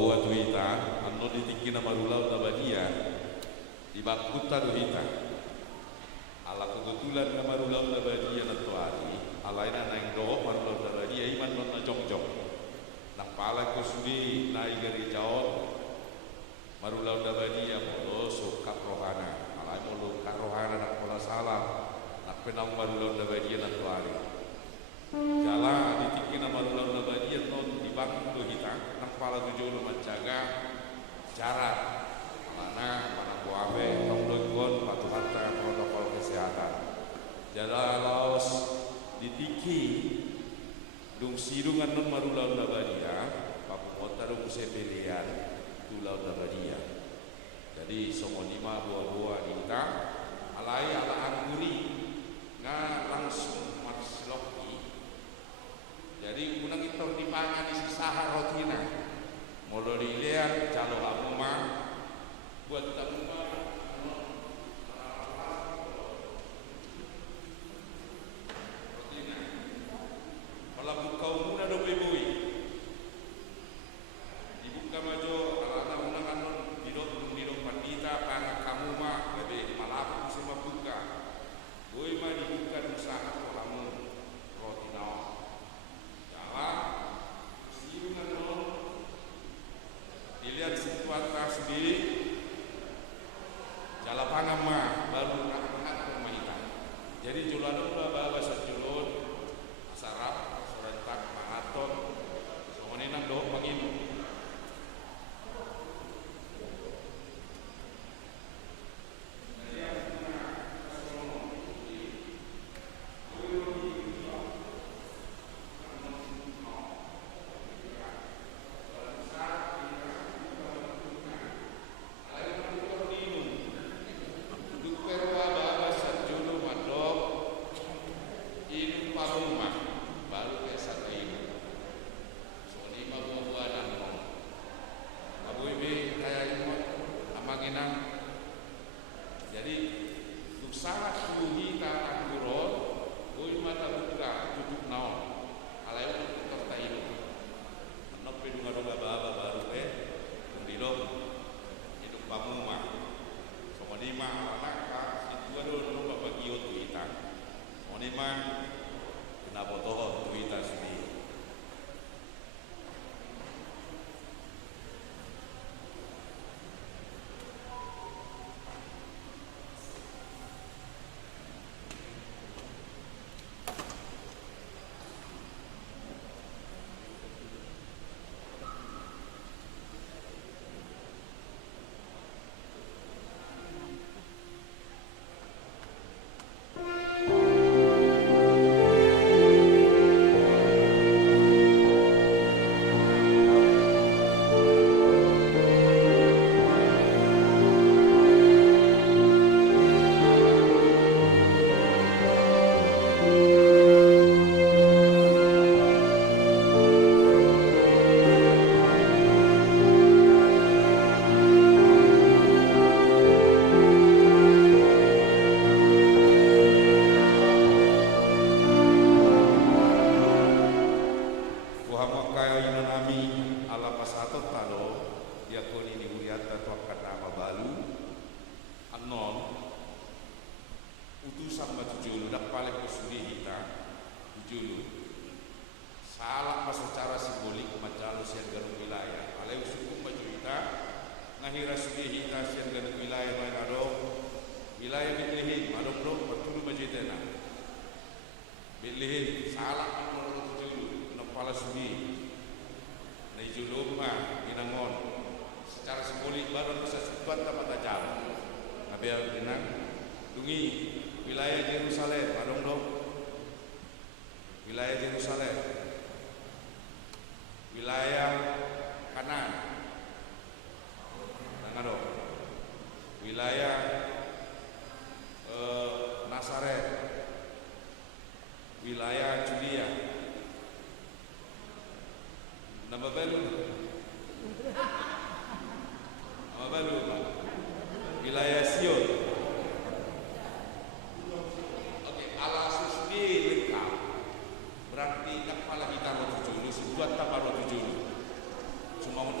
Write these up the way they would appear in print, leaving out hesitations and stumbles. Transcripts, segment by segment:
buah tuita anno ditikina marulau tabadia di bakuta tuita ala kebetulan na marulau tabadia na tuari alaina naing do marulau tabadia iman non na jong napala ko sudi na igari jawab marulau tabadia molo so karohana alai molo karohana nak pola salah nak penang marulau tabadia na tuari jala ditikina marulau tabadia non di bakuta tuita kepala tujuh menjaga jarak mana buabe tonglogon patuh-patuh protokol kesehatan jala laos ditiki dung sidungan non marulau dabadia papu kota dung sepelian tulau dabadia jadi semua lima buah-buah kita alai ala anguri nga langsung marsloki jadi unang itor dipangan di sisaha rotina molo dilihat calo amuma buat amuma rotina kalau buka umuna do bebui dibuka majo alana unang anon didok pandita panga kamuma bebe malapu semua buka boy ma dibuka usaha kolamu rotina dilihat situasi di jalapangan mah baru rakyat permainan jadi jualan udah bawa sejulun sarap serentak maraton semuanya nang doh panginu wilayah Sion. Oke, ala susdi lengkap. Berarti kepala kita rotu julu, sebuah tapar rotu julu. Cuma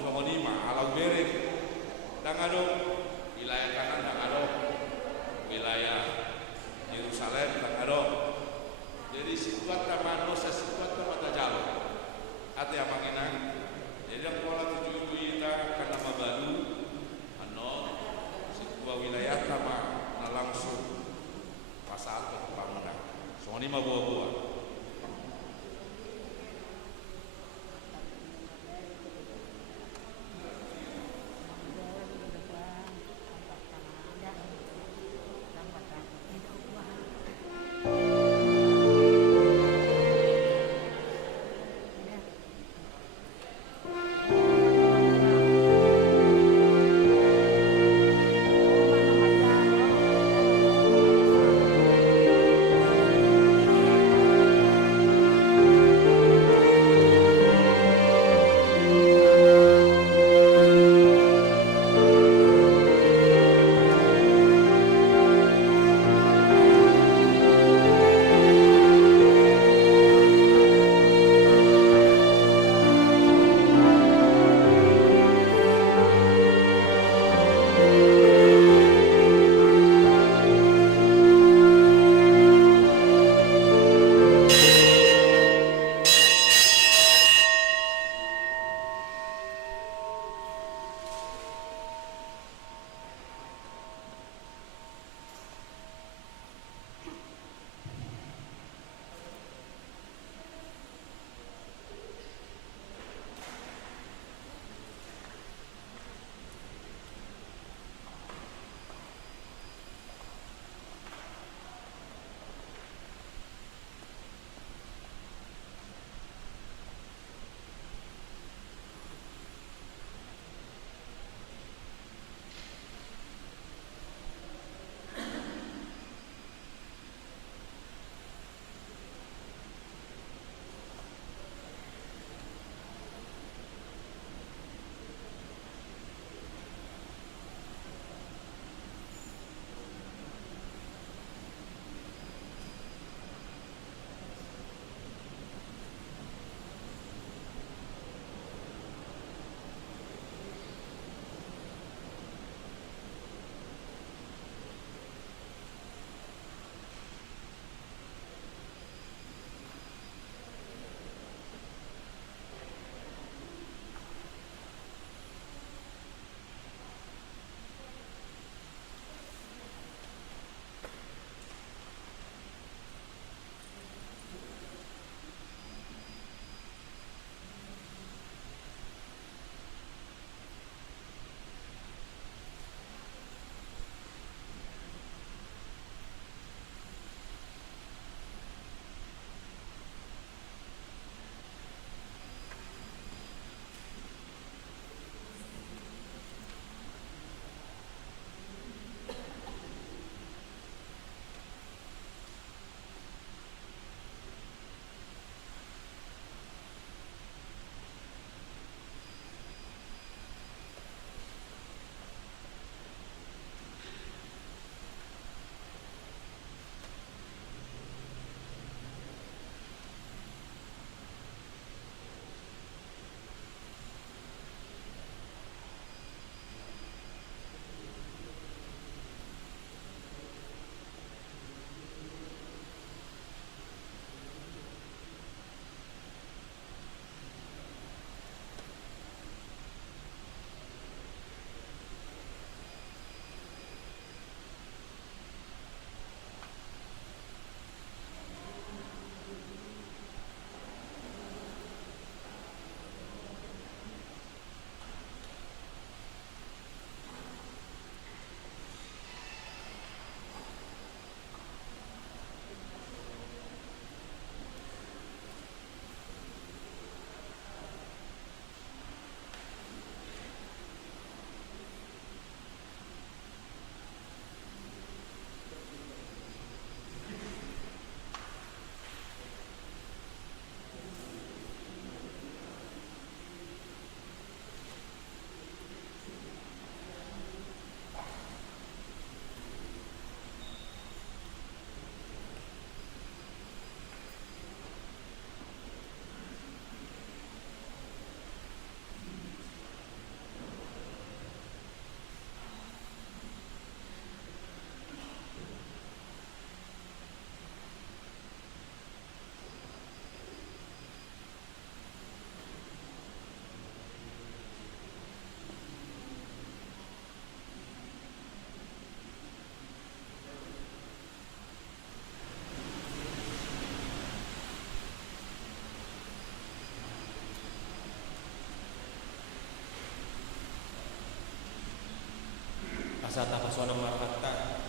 asata pasona marhatta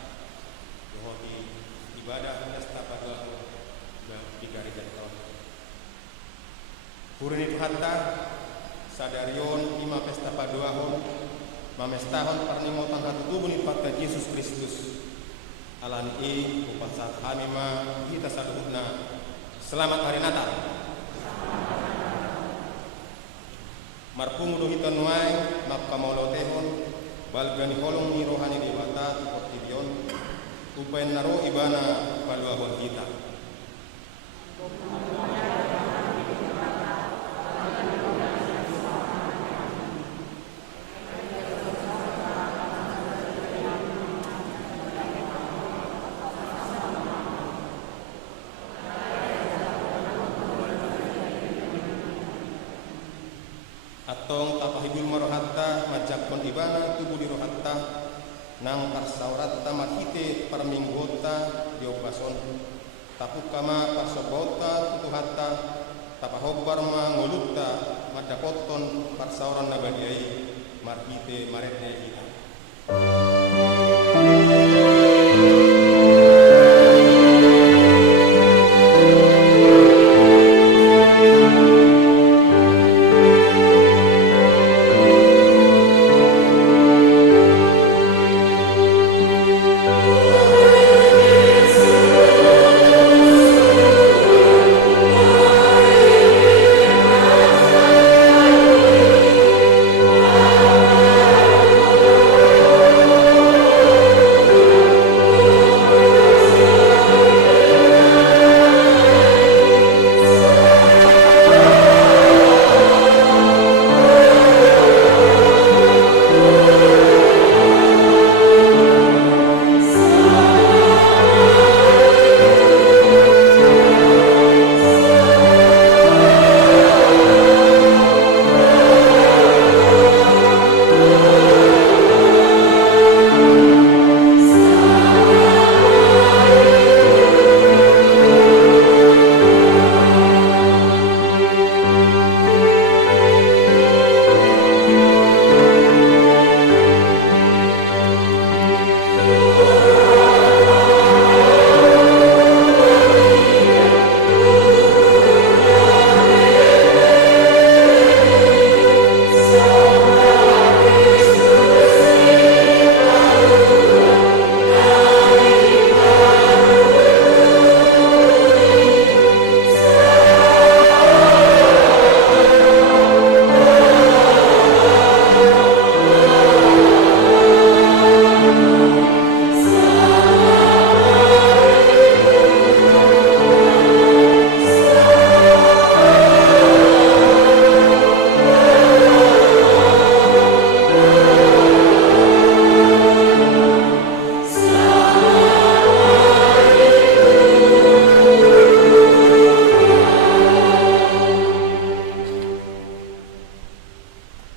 dohoti ibadah pesta pada 3 tahun. Kurin itu hatta sadarion ima pesta paduahon mamestahon parnimotan hatu tubuh ni fakta Yesus Kristus alan upasat hamima kita saduhna. Selamat hari Natal. Marpung dohitan wae mapkamaulotehon balgani holong ni rohani dewata tipotidion upayan naro ibana paduahon kita. Atong tapahidul marohatta majakon ibana tubuh di rohatta nang parsauratta mahite parminggota diobason tapukama parsobota tutuhatta tapahobbar ma ngolutta madakoton parsauran nabadiai marhite marete kita.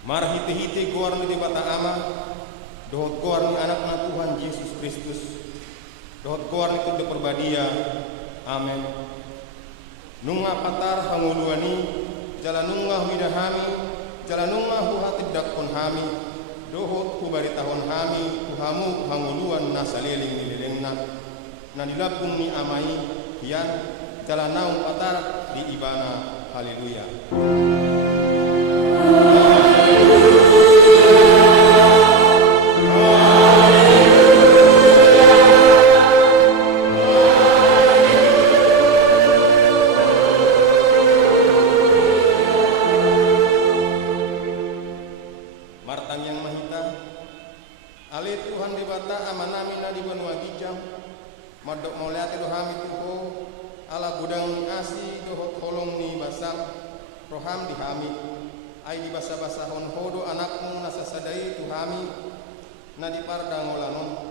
Marhite-hite goar ni bata ama dohot goar ni anak na Tuhan Yesus Kristus dohot goar ni kudu perbadia amen. Nunga patar hanguluani jalanunga widahami jalanunga huhati dakon hami dohot kubaritahon hami kuhamu hanguluan nasaliling nililengna na nilapung ni amai hian jalanaung patar di ibana. Haleluya. Martang yang mahita ale Tuhan di bata amanami na di banua gijang madok mauliati dohami tuho ala gudang asi dohot holong ni basang roham dihami ai di basa-basahon hodo anakmu nasasadai tuhami na di parda ngolanon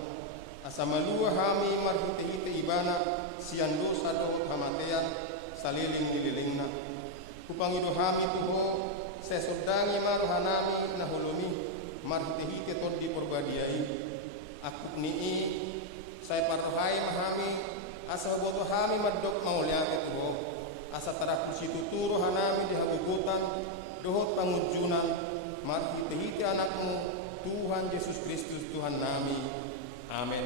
asamalua hami marhite-hite ibana sian dosa dohot hamatean saliling nililingna kupangido hami tuho sesudangi marohanami nahulumi marhite-hite tod di perbadiai akut nii saya parrohai mahami asa boto hami madok mauliake tuho asa taraku situ turu hanami dihagugutan dohot pangujunan marhite-hite anakmu Tuhan Yesus Kristus Tuhan nami. Amin.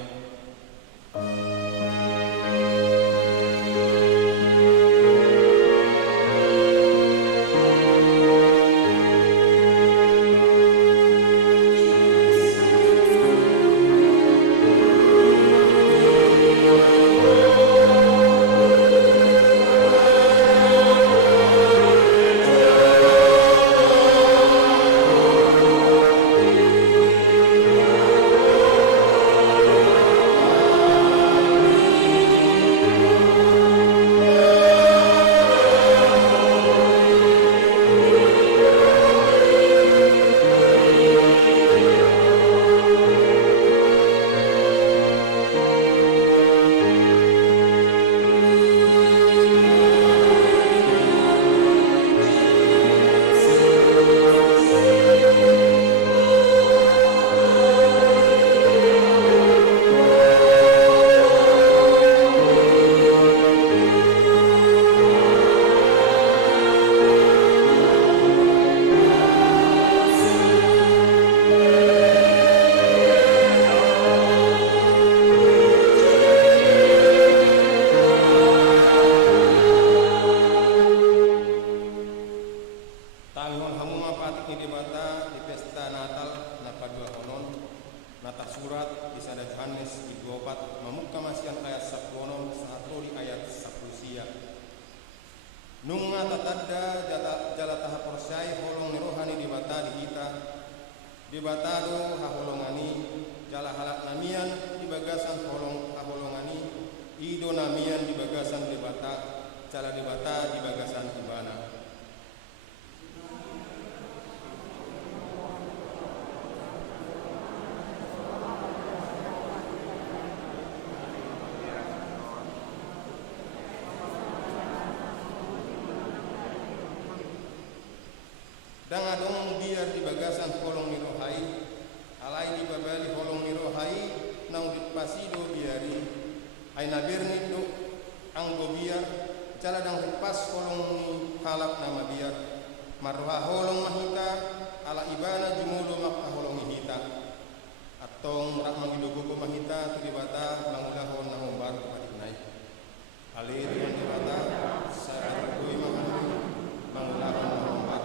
Nunga tatadda jala taha porsai holong ni rohani di bata di kita di batado haholongani jala halak namian di bagasan holong haholongani ido namian di bagasan di bata jala di bata di bagasan ibana. Dan adong biar di bagasan holong ni rohai alai di babali holong ni rohai nang dipasido biari ay nabirni do ang biar jala dang pas holong ni halap nama biar marwa holong mahita ala ibana jumulo mak holong hita atong rak mangidugo mahita tu di bata mangulahon na umbar padinay alir di bata sa kuy mangulahon na umbar.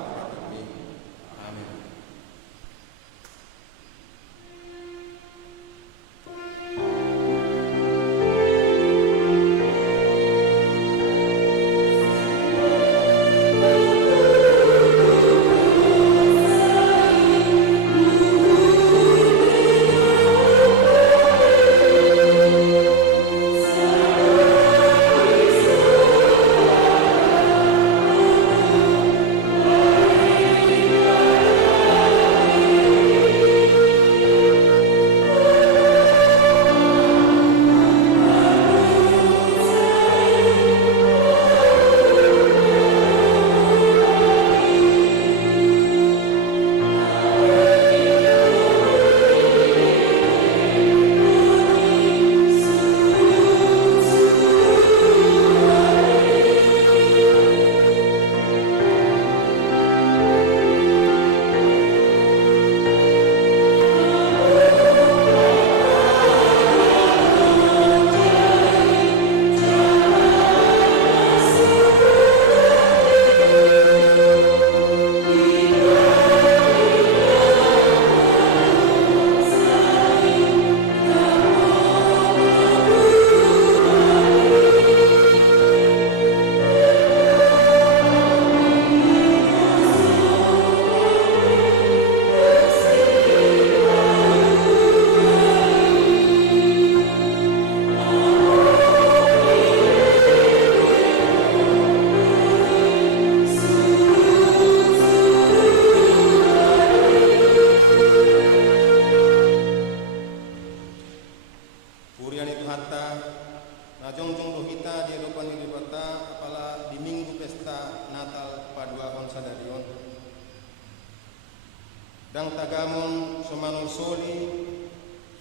Dang tagamon sumanusoli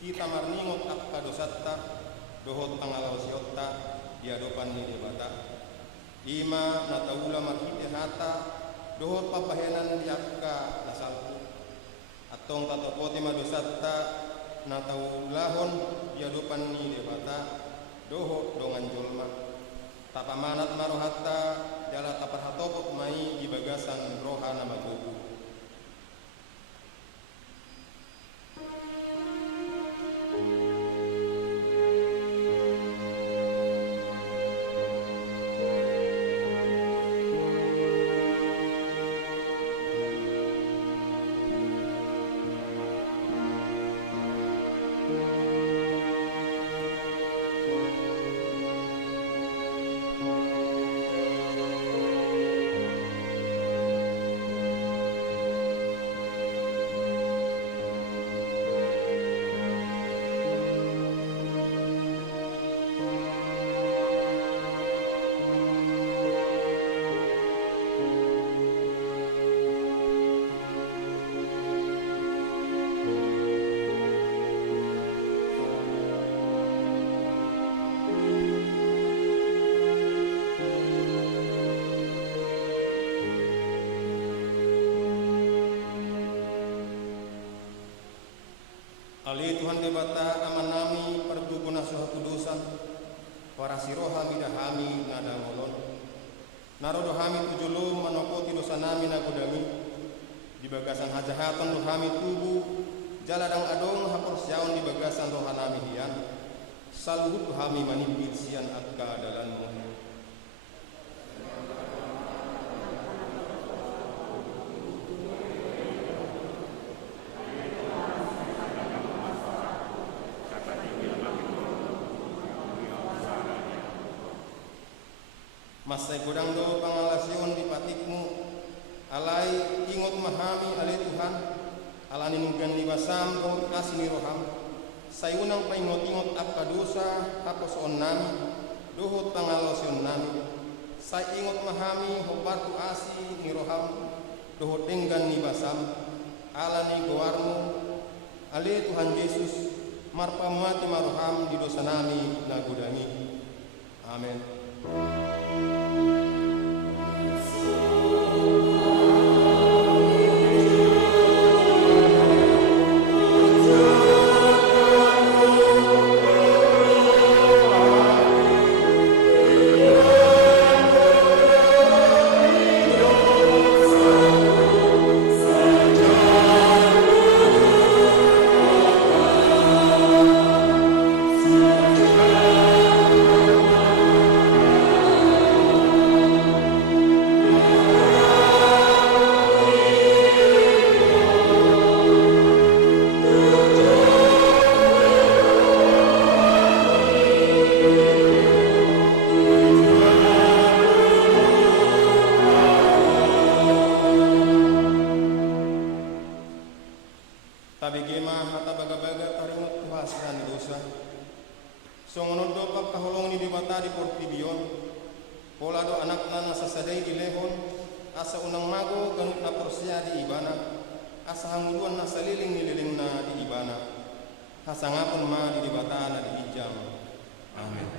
kita marningot ak kadosatta dohot pangalaw siotta diadopan ni debata ima nataula marhite hata dohot papahenan diakka nasalku Atong tatopote madosatta na taulahon biadupan ni debata doho dongan jolma. Tapamanat marohatta jala taparhatopok mai di bagasan rohana magugu. Ali Tuhan debata aman nami perguguna suha kudusan para siroha midahami nada ngolon narodo hami tujulum manokoti dosa nami nagodami di bagasan hajahaton rohami tubuh jaladang adong haporsyaon di bagasan rohanami hian saluhut rohami manipit sian at keadalanmu. Masai godang do pangalasion di patikmu alai ingot mahami alai Tuhan alani nunggan libasam do asini roham sayunang paingot-ingot apka dosa haposon nami dohot pangalasion nami say ingot mahami hobartu asi ni roham dohot denggan libasam alani goarmu alai Tuhan Yesus marpamati maroham di dosa nami nagudami. Amin. Tabigema hata baga-baga tarimot kuhasran ni dosa. Songonod do pagkaholong ni dibata di portibion. Pola do anak na nasasaday di lehon. Asa unang mago ganut na porsya di ibana. Asa hanguluan na saliling nililing na di ibana. Hasangapon ma di dibata na di hijam. Amen.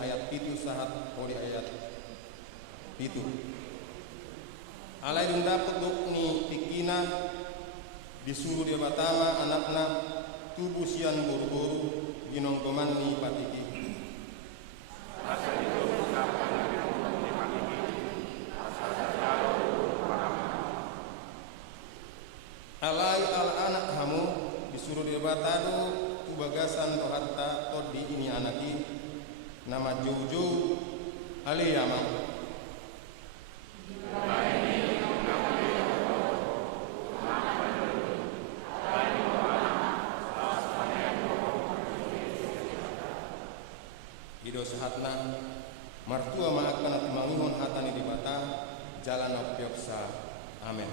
ayat pitu sahat kodi ayat pitu. Alai dundaput dukni tikina disuruh dia batama anakna tubuh sian buru-buru ginong komani patiki. Alai al anak kamu disuruh dia batado tu bagasan to hatta to di ini anaki nama jauh-jauh alai yamang. Ido sahatna martua maakana tumangihon hatani di bata jalan apioksa. Amin.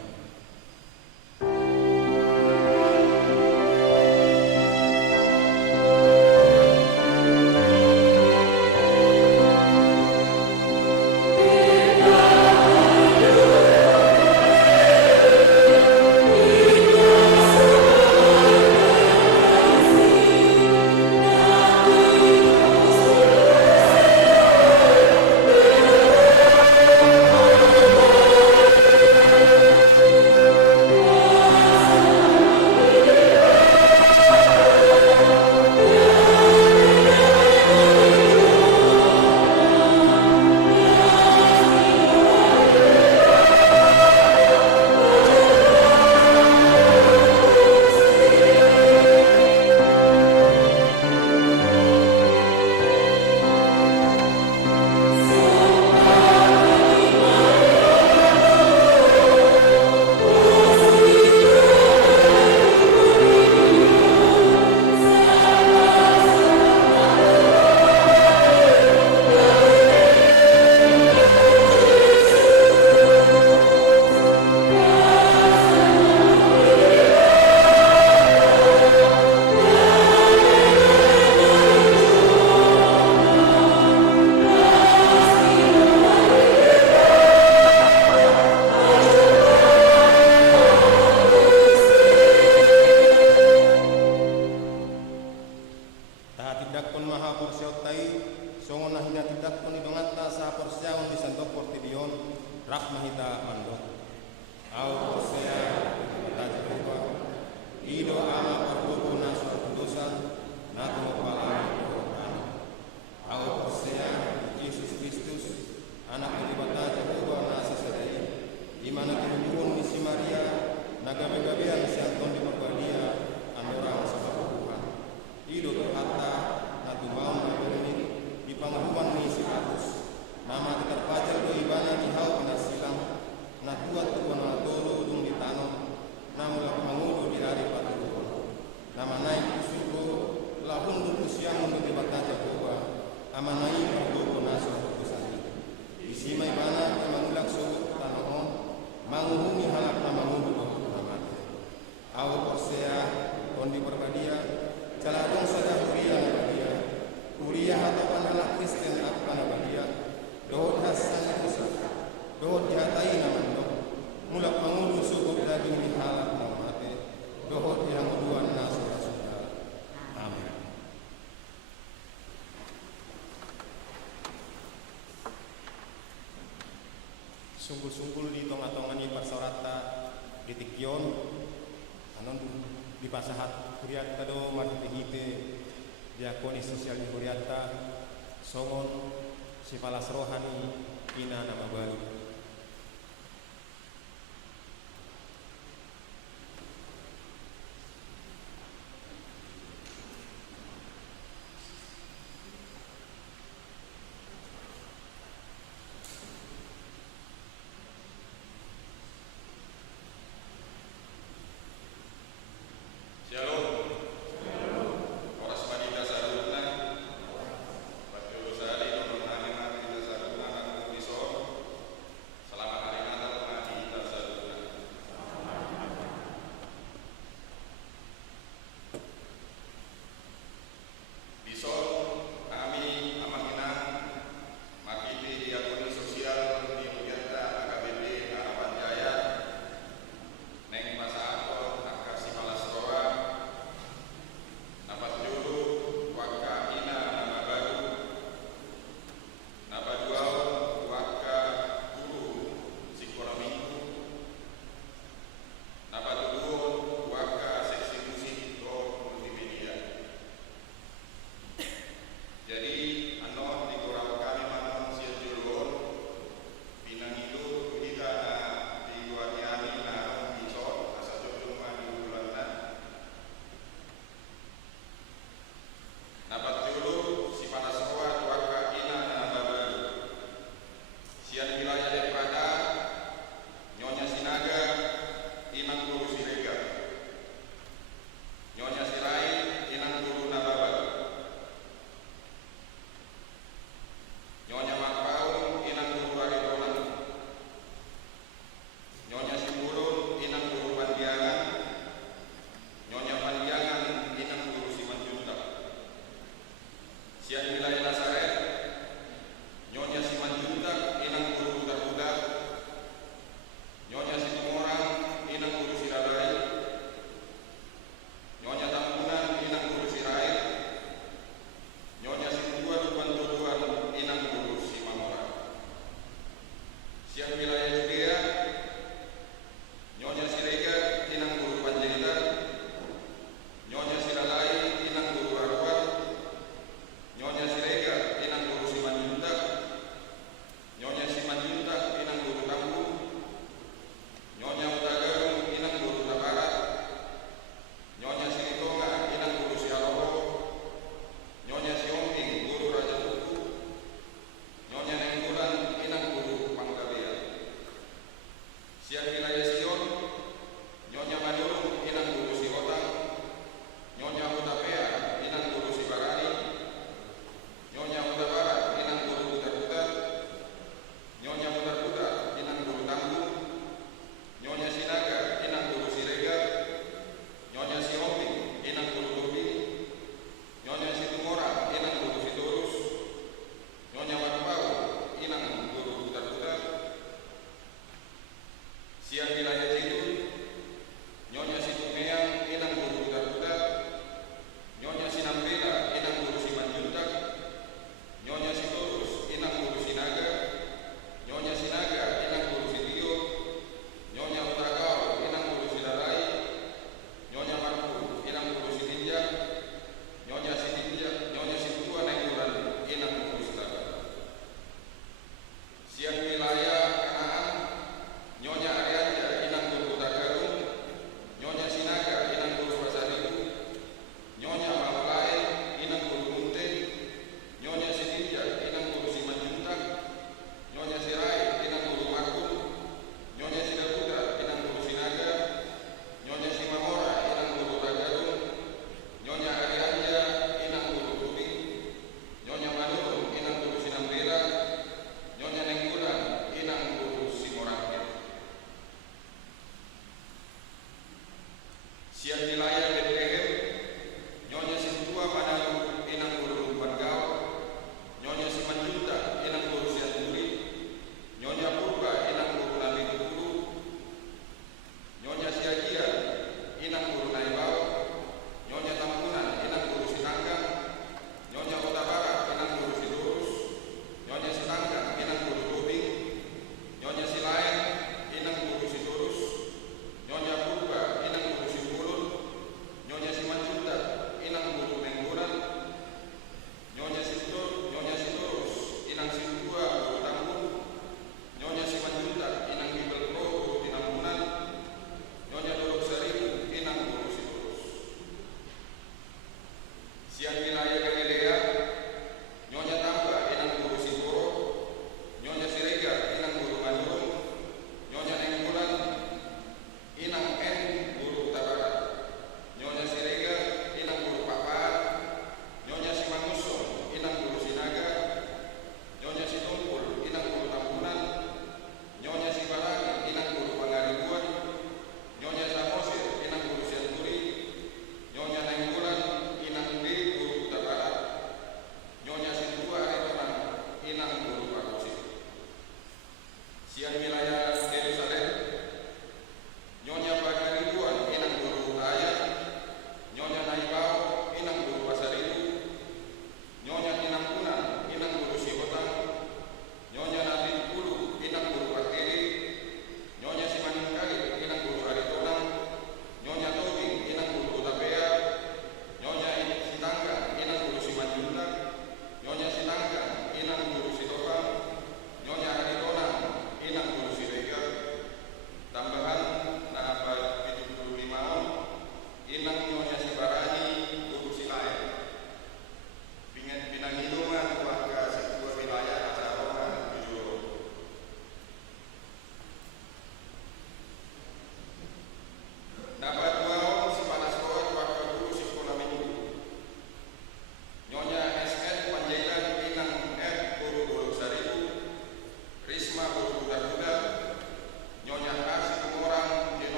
Sungkul-sungkul di tonga-tongani parsorata di tikyon anon di pasahat kuriatta do martihite diakoni sosial kuriatta songon sipalas rohani ina nama baru.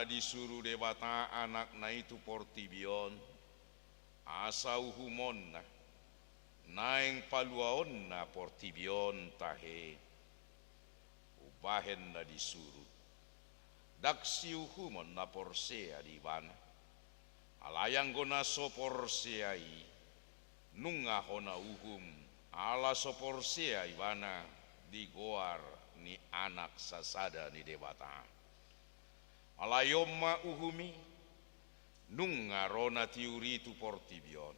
na disuruh debata anak na itu portibion asa uhumon na naeng paluaon na portibion tahe ubahen na disuruh daksi uhumon na porsea di bana alayang gona so porseai nunga hona uhum ala so porsea ibana di goar ni anak sasada ni debata alayoma uhumi nunga rona tiuri tu portibion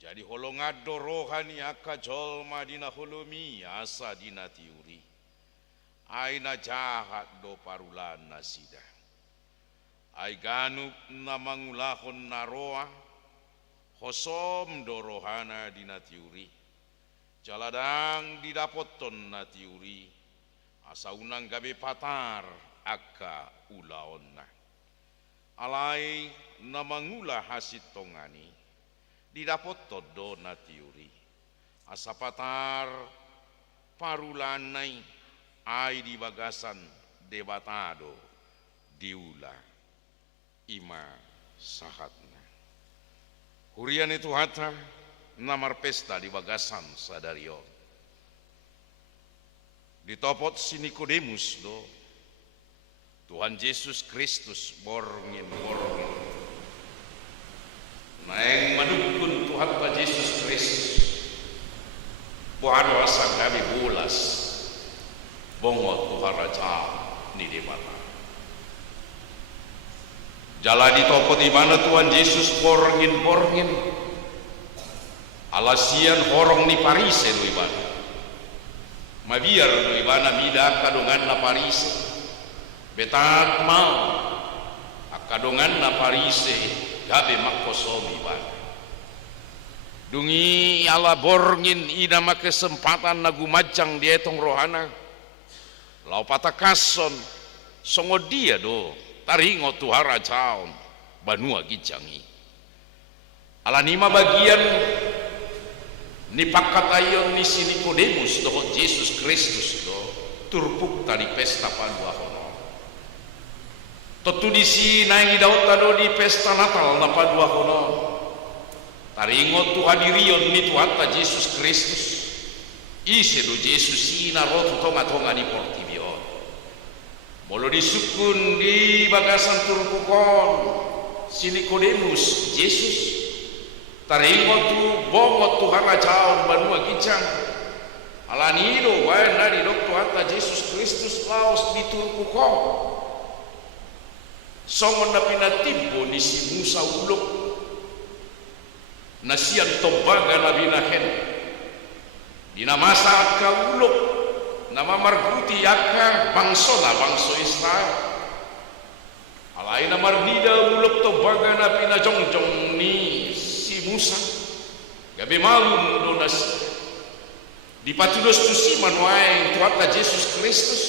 jadi holongado rohani aka jolma dina holomi asa dina tiuri aina jahat do parulan nasida ai ganup na mangulahon naroa hosom do rohana dina tiuri jaladang didapoton na tiuri asa unang gabe patar aka ulaonna alai na mangula hasit tongani didapoton do na tiuri asa patar parulanai ai di bagasan debatado diula ima sahatna hurian itu hata namar pesta di bagasan sadario ditopot si Nikodemus do Tuhan Yesus Kristus borngin naeng madukun Tuhan ta Yesus Kristus buhado asa gabi bulas bongot Tuhan Raja ni debata jala ditopot di mana Tuhan Yesus borngin alasian horong ni Parise lu ibana mabiar lu ibana mida kadongan na Parise betat mau akadongan na Parise gabe makosomi ibana dungi ala borngin ina makesempatan na gumajang dietong rohana lau patakason songo dia do taringo tuhara caon banua gijangi ala nima bagian ni pakatayon ni si Nikodemus do Yesus Kristus do turpuk tadi pesta padua hono totu di si naing idauta do di pesta Natal na padua hono taringo tu hadirion ni Tuhan ta Yesus Kristus ise do Yesus ina rotu tonga di portibion bolo disukun di bagasan turpukon si Nikodemus Yesus taringo tu bongot Tuhan ajaon banua gicang alanido wae na di dok Tuhan ta Yesus Kristus laos di turpukon songon na pinatimbo ni si Musa ulok nasian tobaga na binahen dina masa aka ulok nama marguti aka bangso Israel alai na marnida ulok tobaga na pinajongjong ni si Musa gabe malum do nasi dipatulos tu si manuai Tuhan ta Yesus Kristus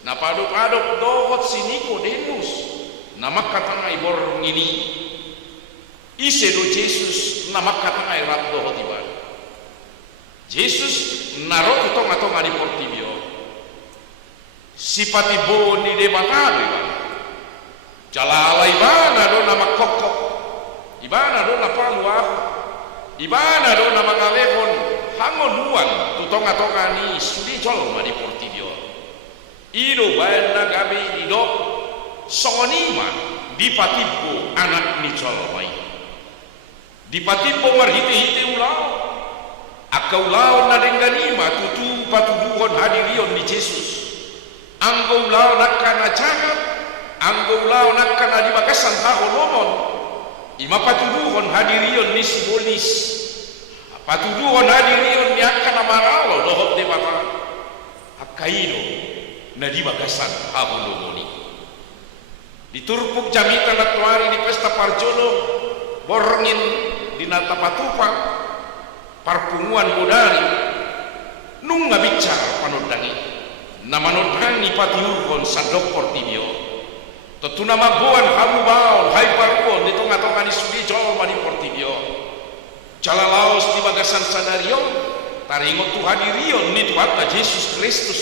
na padop-padop dohot si Nikodemus nama katangai borong ini ise do Yesus nama katangai rat dohot ibadah Yesus naro tonga di portibio sipati boni de batado jala ibana do nama kokok ibana do na palua ibana do nama kalehon hangon luan tu tonga ni sudi jol di portibio ido bae na gabe ido songonima di patibo anak ni jol mai di patibo marhite ulau akau lao na denganima tutu patuduhon hadirion ni Yesus anggau lao nakana cahat anggau lao nakana di bagasan haholomon ima patuduhon hadirion ni simbolis patuduhon hadirion ni akana maralo dohot debata akaino na di bagasan haholomoni diturpuk jamita natuari di pesta parjolo borngin di natapatupa parpunguan bodari nung nga bicara panodangi na manodangi patiurkon sa dok portibio totu nama buan hamu baon hai paruon di tonga-tonga ni sudi jol mani portibio jala bagasan sanario taringo tu hadirion ni Tuhan ta Yesus Kristus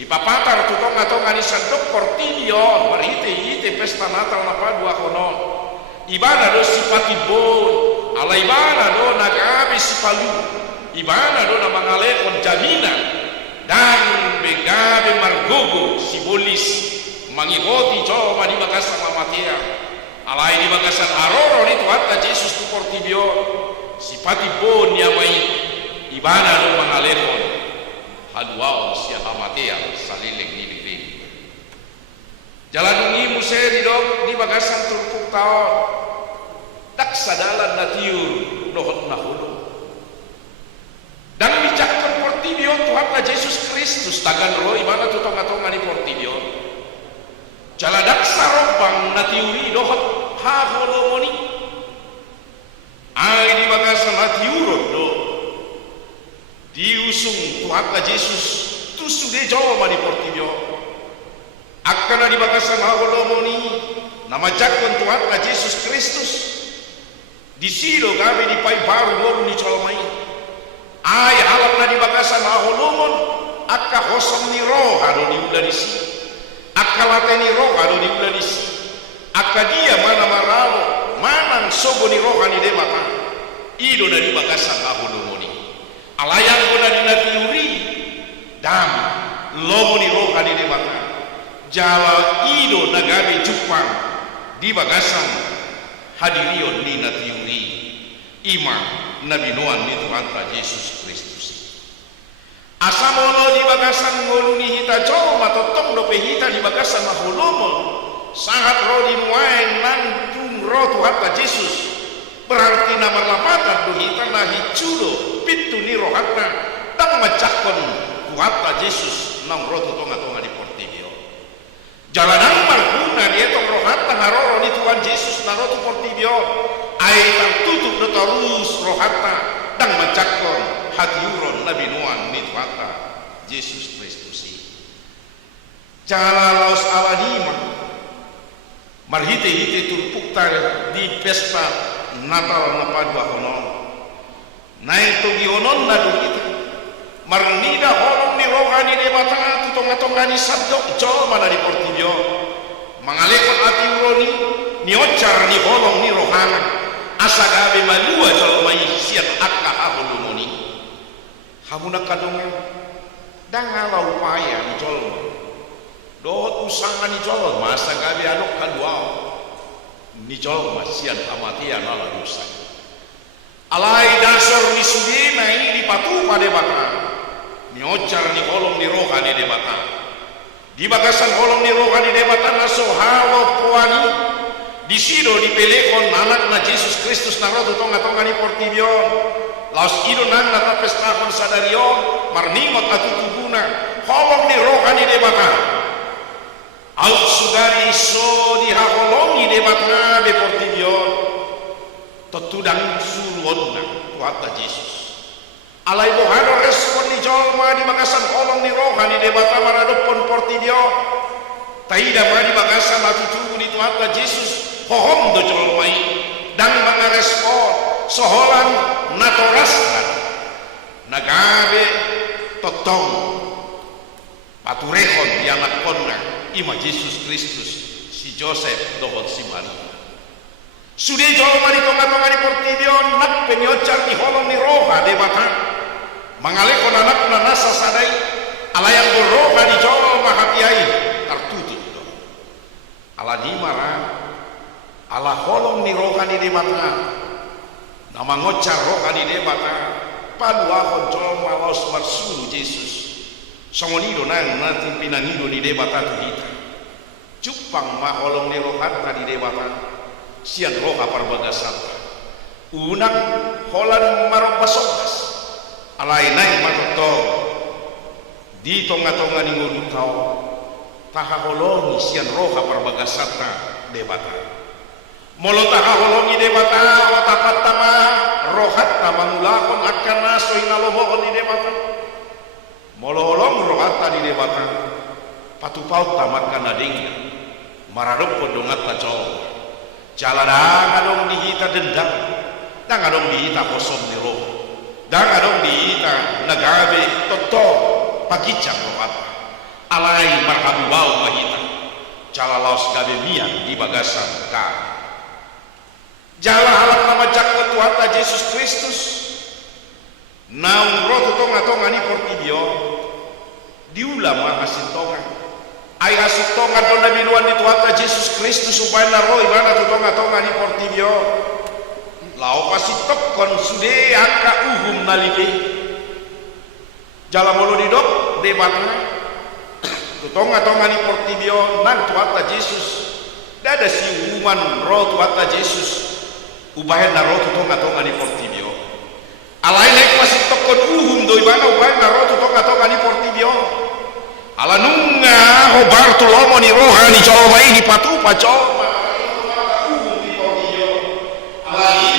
di papatar tutong atau nganisan dok Portillion marite pesta Natal napa dua konon ibana do sipatibon ala ibana do nagabe sipalu ibana do na mangalekon jaminan dan begabe margogo simbolis mangikoti coba di bagasan mamatia alai di bagasan aroro ni Tuhan ka Yesus tu Portillion sipatibon ya mai ibana do mangalekon haduau sia amatea saliling-liling jalan ungi musea di dong di bagasan turpuk tahun tak sadalan natiur dohot nahulu dan bijakkan Portillion Tuhan ka Yesus Kristus tagan roh imana tutong-atongan ni Portillion jaladak sarobang natiuri dohot haholomoni ay di bagasan natiurot do diusung Tuhan ka Yesus tu sudah jauh di Portillion akan di bagasan haholomoni nama jakon Tuhan ka Yesus Kristus di silo kami di pai baru baru ni colmai ay halap na di bagasan haholomon akka hosam ni roh ado di uladisi akka lateni roh ado di uladisi akka dia mana maralo manang sogo ni roh ni demata ido na di bagasan haholomoni alayang guna di natiuri dam lomo ni roh ni demata jala ido nagabe Jepang di bagasan hadirion ni natiuri ima nabi noan ni Tuhan Yesus Kristus asamono di bagasan ngoluni hita coma totong dope hita di bagasan maholomo sangat roh di muain nantung roh Tuhan Yesus berarti nama lapatan do hita nahi cudo pitu ni rohatna tang macakon Tuhan Yesus nang roh totong-atongan di Portillion jalanan marguna dia tong rohatna haroro ni Tuhan Yesus na roh tu Portillion ay tertutup do terus rohatna dang macakon hatiuron nabi nuan ni Tuhan Yesus Kristus jala laos aladima marhite-hite turpuk di pesta Natal napadwa honon naik togi honon nadu itu marnida holong ni rohani de mata tutong-atongani sabdok jol mana di Portillion mangalekon ati uroni ni ocar ni holong ni rohana asagabe malua jol mai siat akka haholomoni hamuna kadongan dangala upaya ni jol dohot usaha ni jol masa gabe adok kaduau ni jol masian amatia nala dosa alai dasar ni sudina ini dipatu pada baka ni ocar ni holong ni rohani de bata di bagasan holong ni rohani de bata naso halo puani di sido dipelekon anak na Yesus Kristus na roh tutong-atongan ni Portillion laos ido nang nata pestahon sadarion marningot atu tubuna holong ni rohani de bata out sugari so di haholongi de bata be Portillion tetudang suruon na Tuhan Yesus alai bohano respon ni jolma di bagasan holong ni rohani de bata maradopon Portillion taida ma di bagasan atutubu ni Tuhan Yesus hohom do jolmai dan mangarespon soholan natoraskan nagabe totong paturehon yanak konna ima Yesus Kristus si Joseph dohot si Maria sudah jolma di tongah-tongah di Portillion nak penyocar di holong ni roha de bata mangalekon anak na nasa sadai alayang roha di jolma hatiai tertutup do ala di marah ala holong ni rohani de bata nama ngocar rohani de bata padua honcol malos marsulu Yesus songonido nang nanti pinangido di de bata tu hita cupang ma holong ni rohana di de bata sian roha parbagasan unak holan marok basokas alai naik matoto di tonga-tonga ni ngodu tau taha holongi sian roha parbagasan de bata molo taha holongi de bata otakat tama rohat tama mulakon akan naso inalomohon di de bata molo holong rohat di de bata patupaut tamatkan adingnya maradok podongat tacol jaladang adong dihita dendam dang adong dihita kosong ni roh dang adong dihita nagabe toto pagicang rohat alai marhabu bau mahita cala laos gabe mian di bagasan ka jala halak nama jakka tuata Yesus Kristus naung roto tonga ni portibio diulama hasil tonga ay hasil tonga don namiluan di tuata Yesus Kristus supaya naroi mana tu tonga ni portibio lau pasti tokkon sude aka uhum nalibe jala molo di dok debatna tonga ni portibio nan tuata Yesus dada si uman roh tuata Yesus ubahen na roh tonga ni portibio alai naik masih tokon uhum doi bana ubahen na roh tonga ni portibio ala nunga hobar tu lomo ni rohani coba ini patu pacoba uhum di portibio alai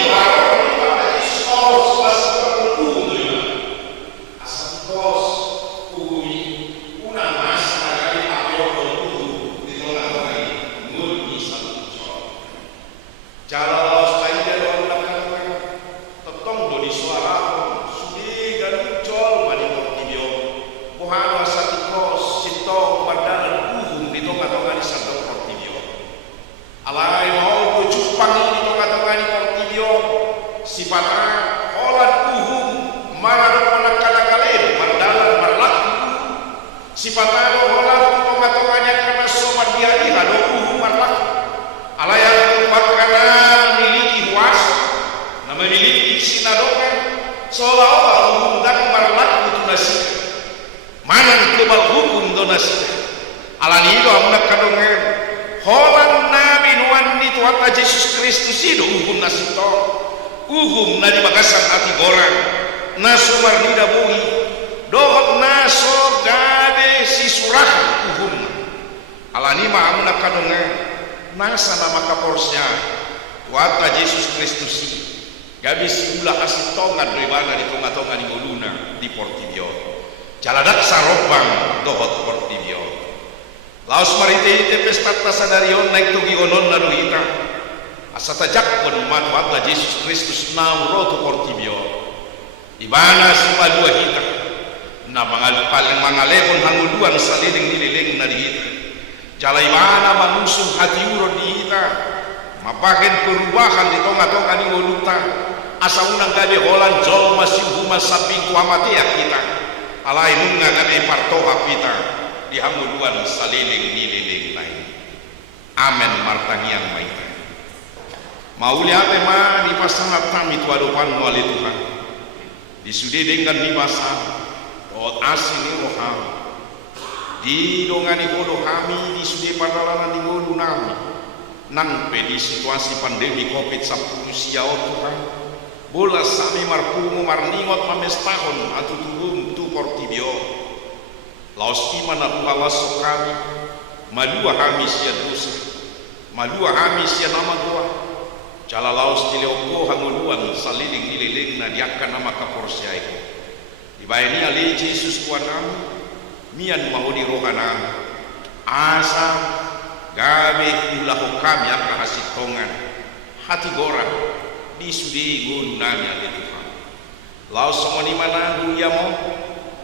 sifatnya holan uhum marado manakala-kalain mardalan marlaki sifatnya holan tonga-tonganya karena somat diari hado uhum marlaki alayan kuat karena miliki kuasa na memiliki sinadokan seolah-olah uhum dan marlaki itu nasib mana kebal hukum do nasib alani itu amunak kadongen holan nabi nuan itu wata Yesus Kristus itu uhum nasib tong uhum na di bagasan hati gorang naso marnida buhi dohot naso gabe si surahan uhum alani ma'amuna kadonga nasa nama kaporsnya wata Yesus Kristus gabe si ulah asit tongan doibana di tonga-tonga di goluna di portibio jaladak sarobang dohot portibio laos marite pestata sadarion naik togi onon na dohita asata jakpon manfaatlah Yesus Kristus na roto portibio ibana sima dua hita na paling mangalebon hanguluan saliling nililing na dihita jala ibana manusung hati uro dihita mapaken perubahan di tonga-tonga ni ngoluta asa unang gabe holan jol masih huma sabing kuamatea kita alai nunga gabe partoha kita di hanguluan saliling nililing lain amen martangiang maita mauli apa ma di pasangat kami tuadopan wali Tuhan disudi dengan di masa tot asini roham di dongani bodoh kami disudi padalanan di bodoh nami nang di situasi pandemi COVID-19 siao Tuhan bola sami marpungu marningot mamestahon atu tubum tu portibio laos iman atu lawas kami malua kami sia dosa malua kami sia nama Tuhan jala laos tileoko hanguluan saliling nililing na diakan nama kaporsya iko dibayani ali Yesus kuanam mian mahudi rohanam asa gabe ulah kami akan hasil tongan hati gorang disudi gununami ali Tuhan laos somoni mana duya mo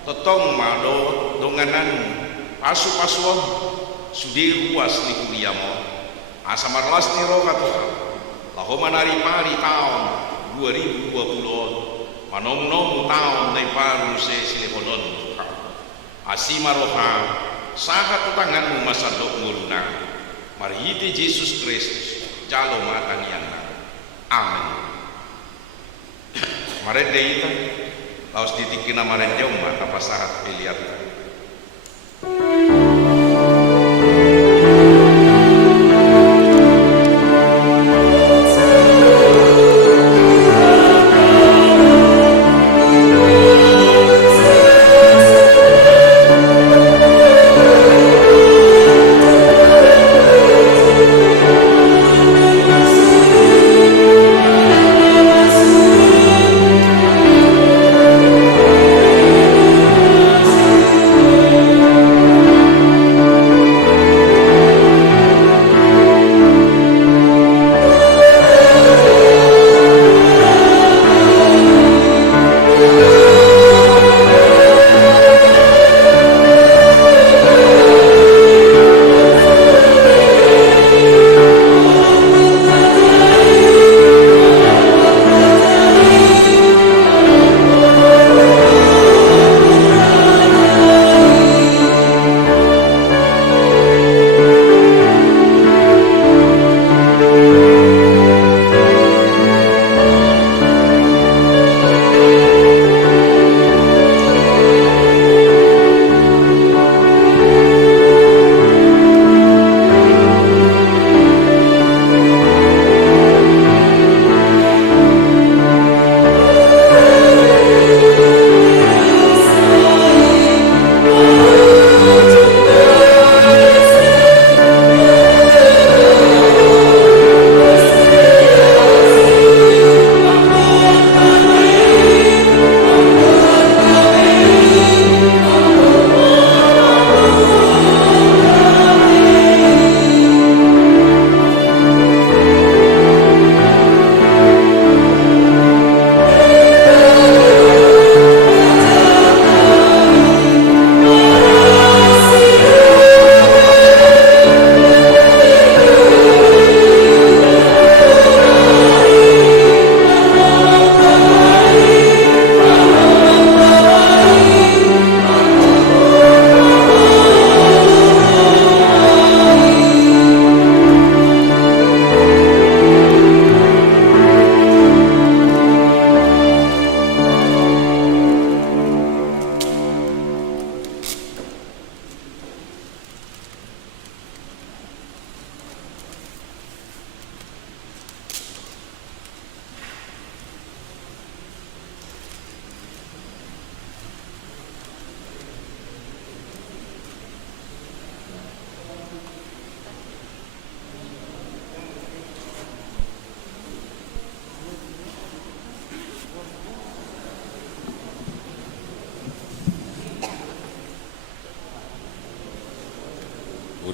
totong mado donganan pasu-pasuan sudi ruas ni kuliah mo asa marlas ni roha Tuhan laho manari pari tahun 2020 manom-nom tahun dari paru sesilehonon asima roha sahat tanganmu masa dok nguluna mari ite Yesus Kristus jalo matang yang amin mare deita laos ditikina mare jom mata pasahat pilihan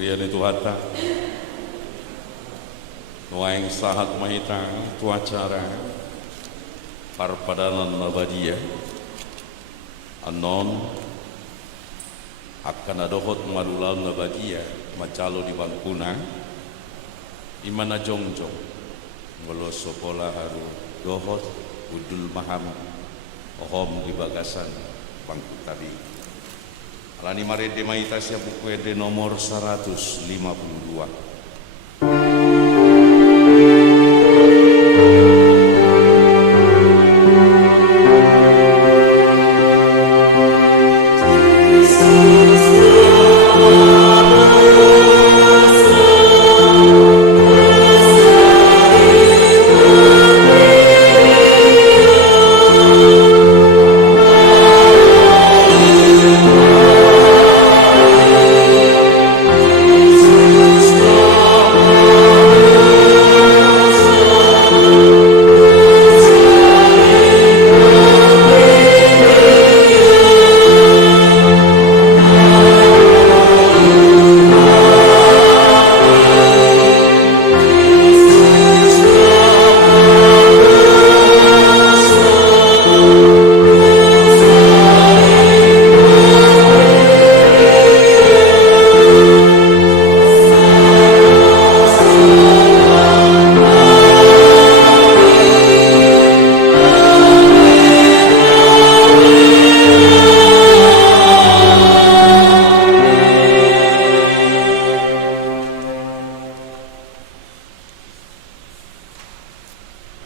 Krian itu hata nuaing sahat mahita tuacara parpadanan nabadia anon akan adohot marulau nabadia macalo di bangkuna imana jongjong ngolo sopola haru dohot udul maham ohom di bagasan bangku tadi alani marede maita sia buku ede nomor 152.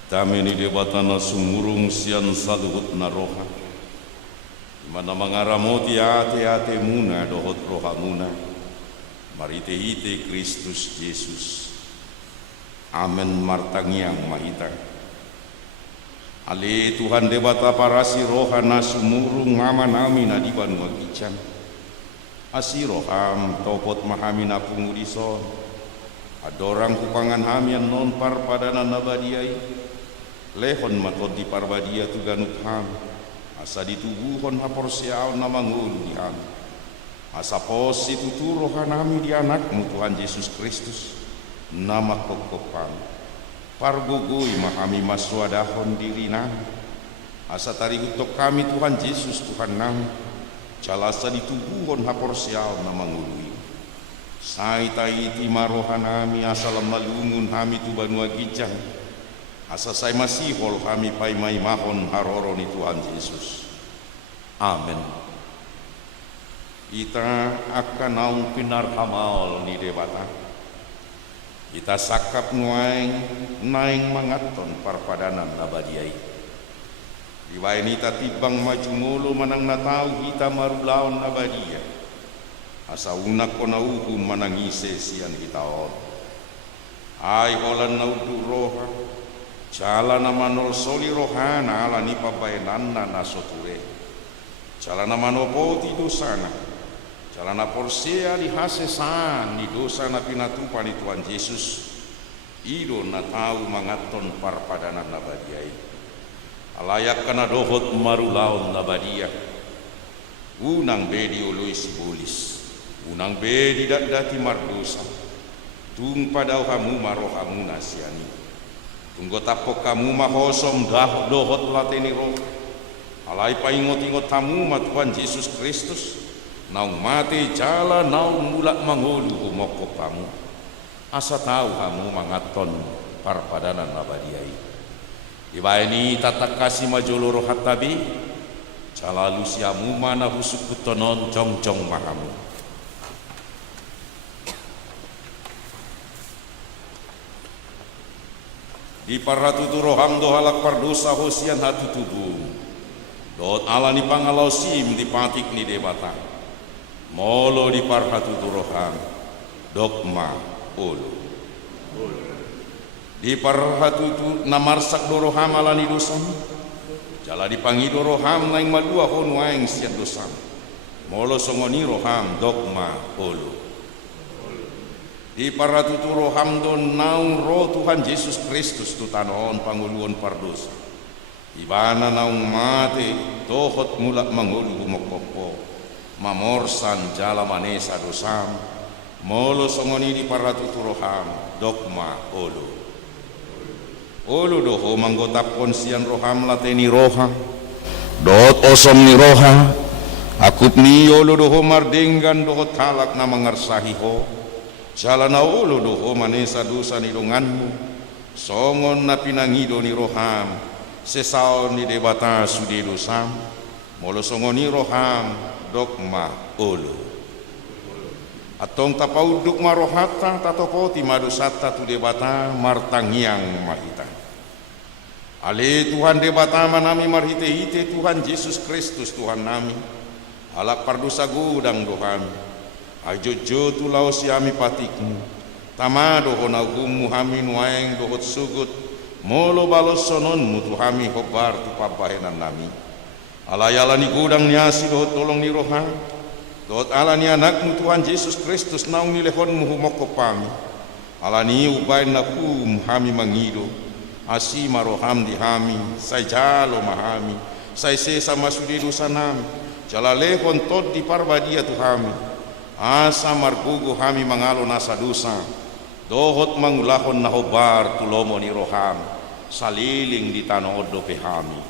Dameni debatana sumurung sian saluhut naroha mana mangaramoti ate muna dohot roha muna marite ite Kristus Yesus amen martangiang mahita ale Tuhan debata parasi roha na sumurung ngamanami na diban wagican asiroham topot mahamina pungudison adorang kupangan hamian non parpadana nabadiai lehon matod di parbadia tu ganut ham asa ditubuhon haporsiaw na mangulu di ham asa pos itu turohan nami di anakmu Tuhan Yesus Kristus nama kokopam pargogoi mahami maswadahon diri nami asa tarigutok kami Tuhan Yesus Tuhan nami jalasa ditubuhon haporsiaw na mangulu sai taiti marohan nami asalam malungun hami tu banua gijang asa saya masih hol kami pai mai mahon haroro ni Tuhan Yesus. Amin. Kita akan naung pinar hamal ni debata. Kita sakap nuaing naing mangaton parpadanan nabadiai. Diwain ita tibang maju mulu manang natau kita marulaon nabadia. Asa unak ko nauhun manang ise sian kita on. Ai holan naudu roha. Jala nama nol soli rohana ala ni pabayanana nasoture. Jala nama nopoti dosana. Jala na porsia di hasesan di dosa na pinatupan ni Tuhan Yesus. Ido na tahu mangaton parpadanan nabadiai. Alayak kana dohot marulaon nabadia. Unang bedi ului sibulis. Unang bedi dati mardosa. Tung padau hamu marohamu nasiani. Tunggu tapok kamu mahosom dah dohot lateni roh. Alai paingot-ingot tamu ma Tuhan Yesus Kristus. Naung mati jala naung mulak mangulu humokok kamu. Asa tahu kamu mangaton parpadanan nabadiai. Ibaini tatak kasih majolo rohat tabi. Jala lusiamu mana husuk kutonon jong-jong mahamu. Di paratu roham dohalak pardosa hosian hatu tubuh dot ala ni pangalau sim di patik ni debata molo di paratu roham dogma ulu di paratu namarsak doroham ala ni dosam jala dipangi doroham naing madua hon waing sian dosam molo songoni roham dogma ulu di paratuturo hamdon naung roh Tuhan Yesus Kristus tu tanon panguluan pardosa ibana naung mate tohot mulak mangulu mokopo mamorsan jala manesa dosam molo songoni di paratutu roham dogma olu doho manggota ponsian roham lateni roha dot osom ni roha akup ni olu doho mardenggan doho talak na mangarsahiho jalana olu doho manesa dosa ni donganmu songon na pinangido ni roham sesaon ni debata sudi dosam molo songoni roham dogma olu atong tapauduk marohata tatopoti madusata tu debata martangiang mahita ale Tuhan debata manami marhite-hite Tuhan Yesus Kristus Tuhan nami alak pardosa gudang dohami ajojo tu laos yami patikmu tamado honagummu hami nuaeng dohot sugut molo balos sononmu tuhami hobar tu pabahenan nami alayala ni gudang nyasi dohot tolong ni roham dot alani anakmu Tuhan Yesus Kristus naung nilehonmu humoko pami alani ubain nakum hami mangido asi maroham di hami say jalo mahami say sesa masudi dosa nami jalalehon tod di parbadia tu hami asa margugo hami mangalo nasa dosa dohot mangulahon na hobar tulomo ni roham saliling di tanah odo pehami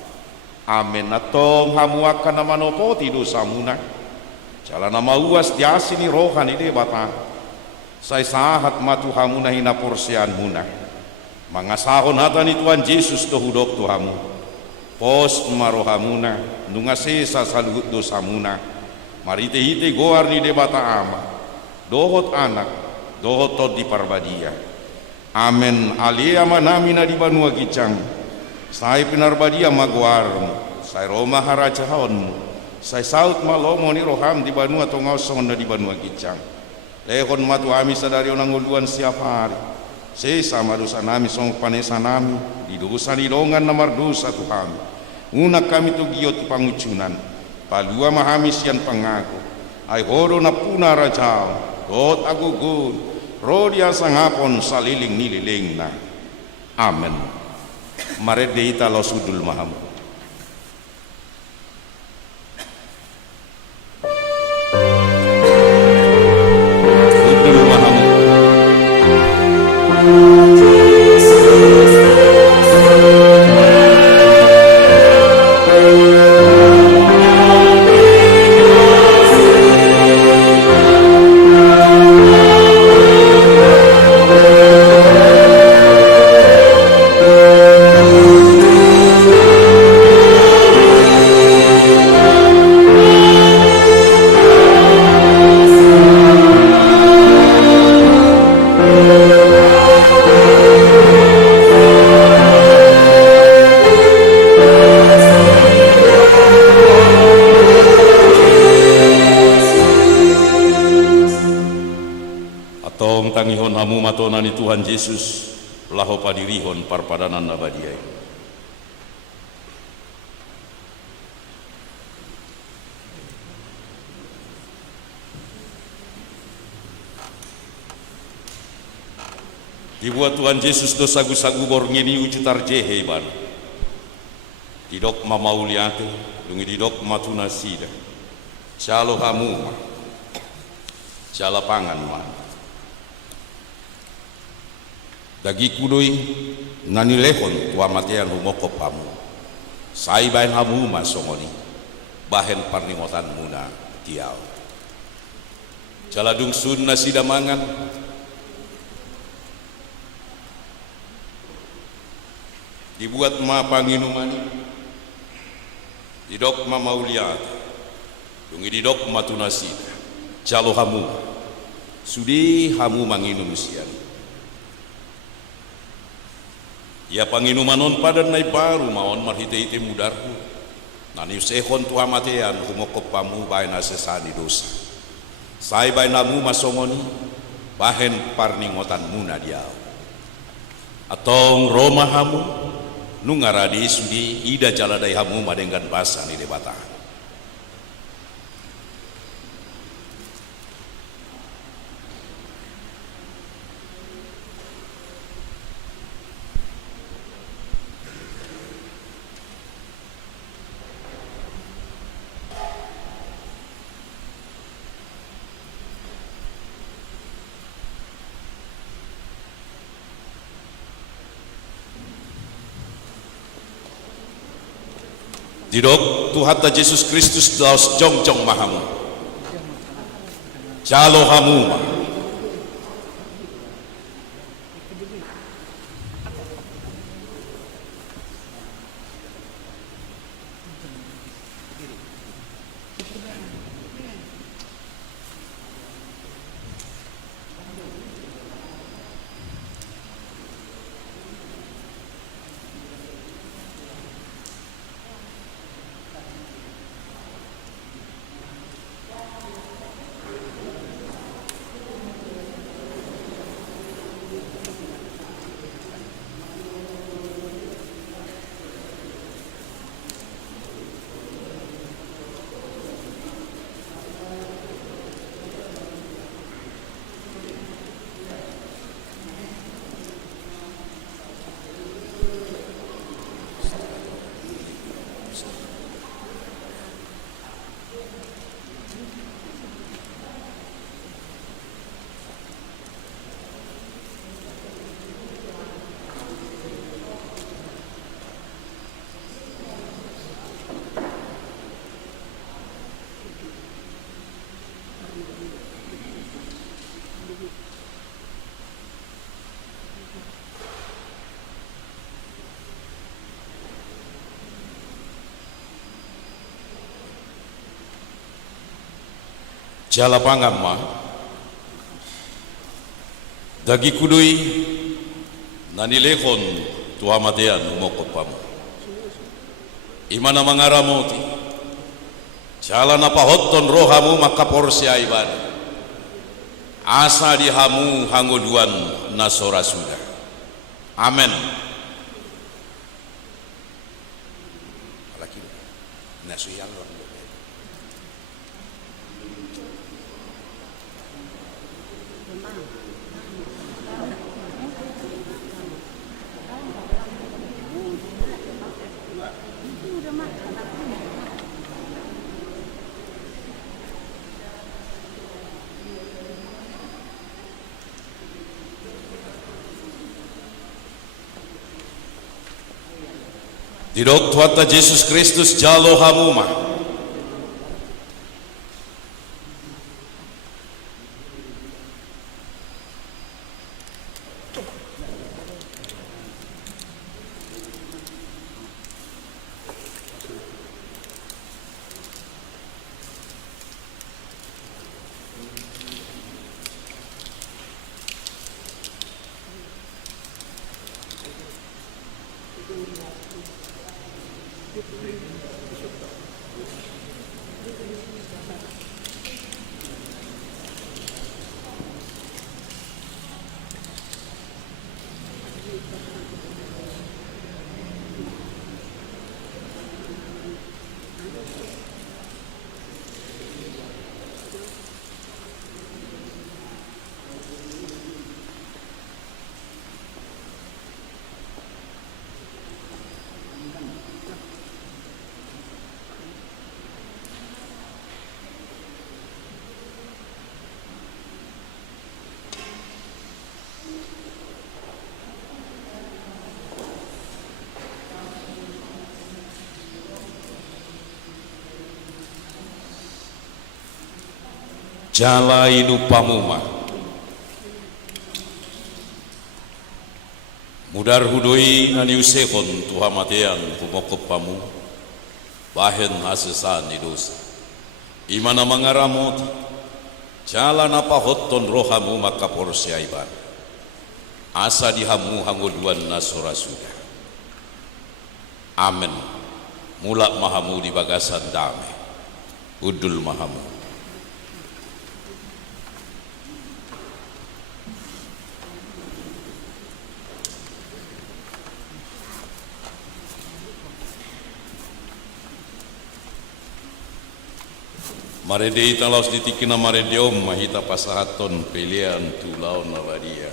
amen atong hamuakan na manopoti dosa muna jalana mauas diasi ni rohan ide bata say sahat matu hamuna hina porsian muna mangasahon hata ni Tuhan Yesus to hudok tu hamu pos marohamuna nunga sesa saluhut dosa muna marite hite goar ni debata ama dohot anak dohot tod di parbadia amen alia manamina di banua gicang say pinarbadia magoarmu say roma harajahonmu say saut malomo ni roham di banua tongau sonda di banua gicang lehon matu ami sadari onang uluan siap hari sesa madosa nami song panesa nami di dosa di dongan namar dosa tu kami unak kami tu giot pangucunan palua mahami sian pangaku ai horo na puna rajau dot agugun rodia sangapon saliling nililing na amen mare deita lo sudul maham hamu matonani Tuhan Yesus laho padirihon parpadanan abadiai dibuat Tuhan Yesus do sagu-sagu borngini ujutar jehe ban didok mamauliate dungi didok matuna sida calo hamu cala pangan ma dagi kudoi nani lehon tua matean humokop hamu sai bain hamu masongoni bahen parningotan muna tiau cala dungsun nasida mangan dibuat ma panginuman didok ma mauliat dungi didok matunasida calo hamu sudi hamu manginum sian ya panginumanon padan nai baru maon marhite-hite mudarku nani sehon tua matean humokop pamu bain asesani dosa sai bain hamu masongoni bahen parningotan muna diau atong roma hamu nungaradi sudi ida jaladai hamu madenggan basa ni debata Dirok Tuhan ta Yesus Kristus daos jongjong mahamu. Jalo hamuma. Jala pangamma dagi kudui nanilekon tuhamatean umokopamu imana mangaramoti jala napahotton rohamu maka porsi aiban asa dihamu hangoduan nasora sudah amen. Alaki nasuyang Dirok Tuhan Yesus Kristus jalo hamuma. Jala inu pamuma mudar hudoi nani usekon tuhamatean pumokop pamu bahen hasesan idosa imana mangaramot jala napa hotton rohamu maka porsi aiban asa dihamu hangoduan nasora sudah amen. Mulak mahamu di bagasan damai udul mahamu. Marede italos ditikina maredeom mahita pasahaton pilihan tulaon nabadia.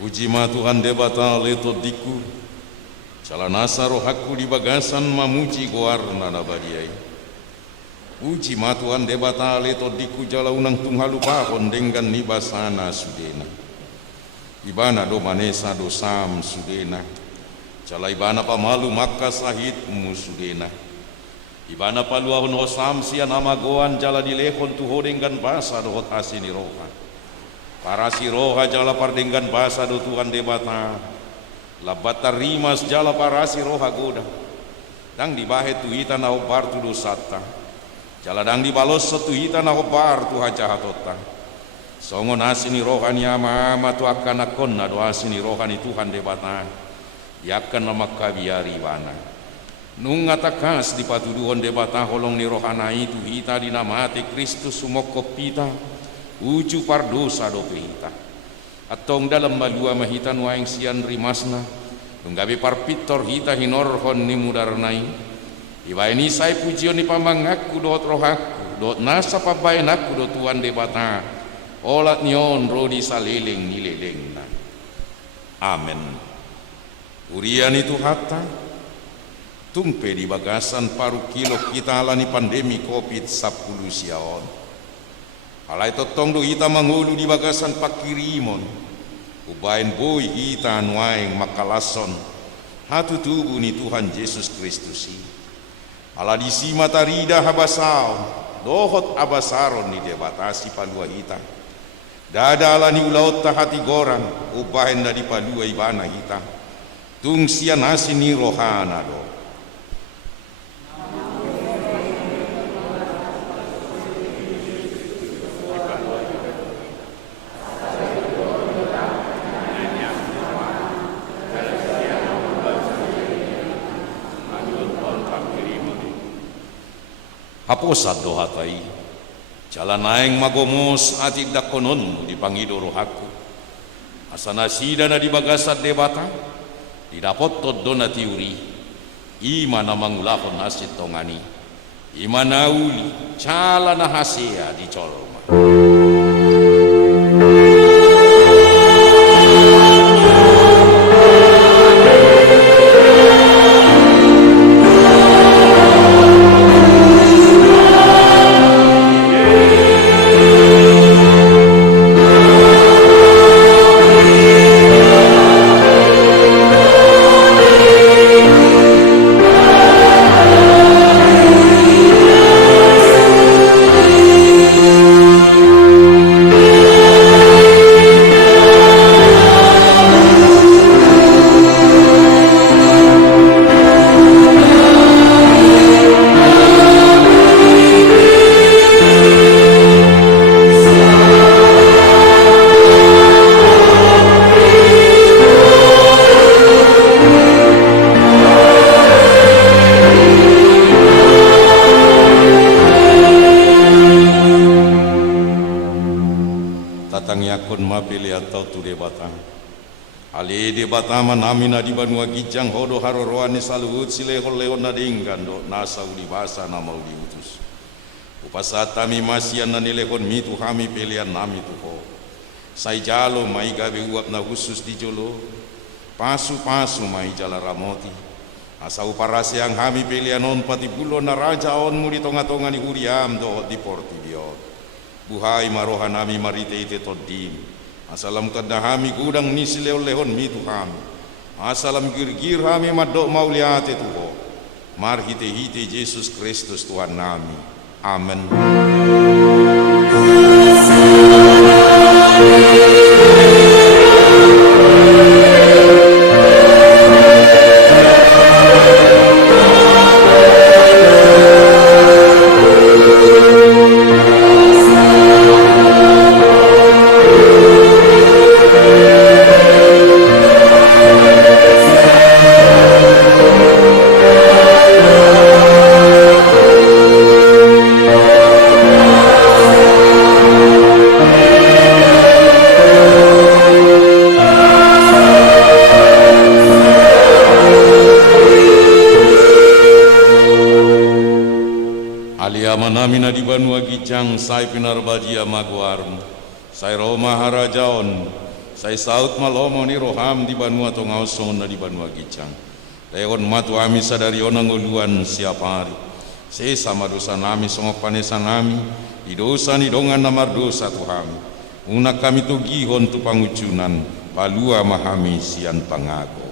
Puji ma Tuhan debata leto diku, calanasa rohaku di bagasan mamuji goarna nabadiai. Puji ma Tuhan debata leto diku jala unang tunghalu pahon dengan nibasana sudena. Ibana do manesa do sam sudena, cala ibana pamalu maka sahitmu sudena. Ibana paluahon hosam sian amagoan jala dilehon tuho dengan basa dohot asini roha. Para si roha jala pardenggan basa do Tuhan debata labata rimas jala para si roha goda dang dibahe tuhita na obar tu dosata jala dang dibalos setuhita na obar tu hajahatota songo nasini roha ni ama tu akan akon na doa sini roha ni Tuhan debata yakan nama kabiari bana nung ngatakas di patuduhon debata holong ni roha na itu hita dinamati Kristus sumokop pita uju pardosa do pehita atong dalam malua mahitan waeng sian rimasna nunggabe parpitor hita hinorhon ni mudarnai iwa ini saya pujion ni pamangaku dot rohaku dot nasa pabainaku dot Tuhan debata olat nyon rodi saliling nileleng na amen. Urian itu hatta tumpe di bagasan paru kilo kita alani pandemi COVID 10 siaon. Alai totong do hita mangulu di bagasan pakirimon ubain boy hita nuaeng makalason hatu tubuh ni Tuhan Yesus Kristus ala disi matarida habasao dohot abasaron ni debatasi palua hita dada ala ni ulaut tahati gorang ubain na di palua ibana hita tung sian asin ni rohana do. Haposat dohatai jalan naeng magomos atik dakonon di pangido rohaku asana sidana di bagasat debata didapot todona tiuri imana mangulahon hasit tongani imana uli cala na hasea di colma. Ali di Batama namina di Banua Gijang hodo haroroane saluhut silehol leon nadinggan do nasa uli basa nama uli utus upasata mi masian nanilehon mitu hami pelian nami tuho sai jalo mai gabe uap na khusus di jolo pasu mai jala ramoti asau parase yang hami pelian on pati bulo na raja on mu di tonga-tonga ni huriam do di porti diot buhai maroha nami marite ite todim asalam kadahami gudang ni silehon mitu hami asalam gir hami madok mauliate tuho marhite hite Yesus Kristus Tuhan nami amen. Namina di Banua Gijang sai pinarbajia maguarm sai Roma harajaon Saya saut malomo ni roham di banua tongaoson na di banua gicang. Leon matu ami sadari onang uluan siapa hari. Saya sama dosa nami songok panesa nami. Di dosa ni dongan namar dosa tuhami. Una kami tu gihon tu pangucunan. Palua mahami sian pangago.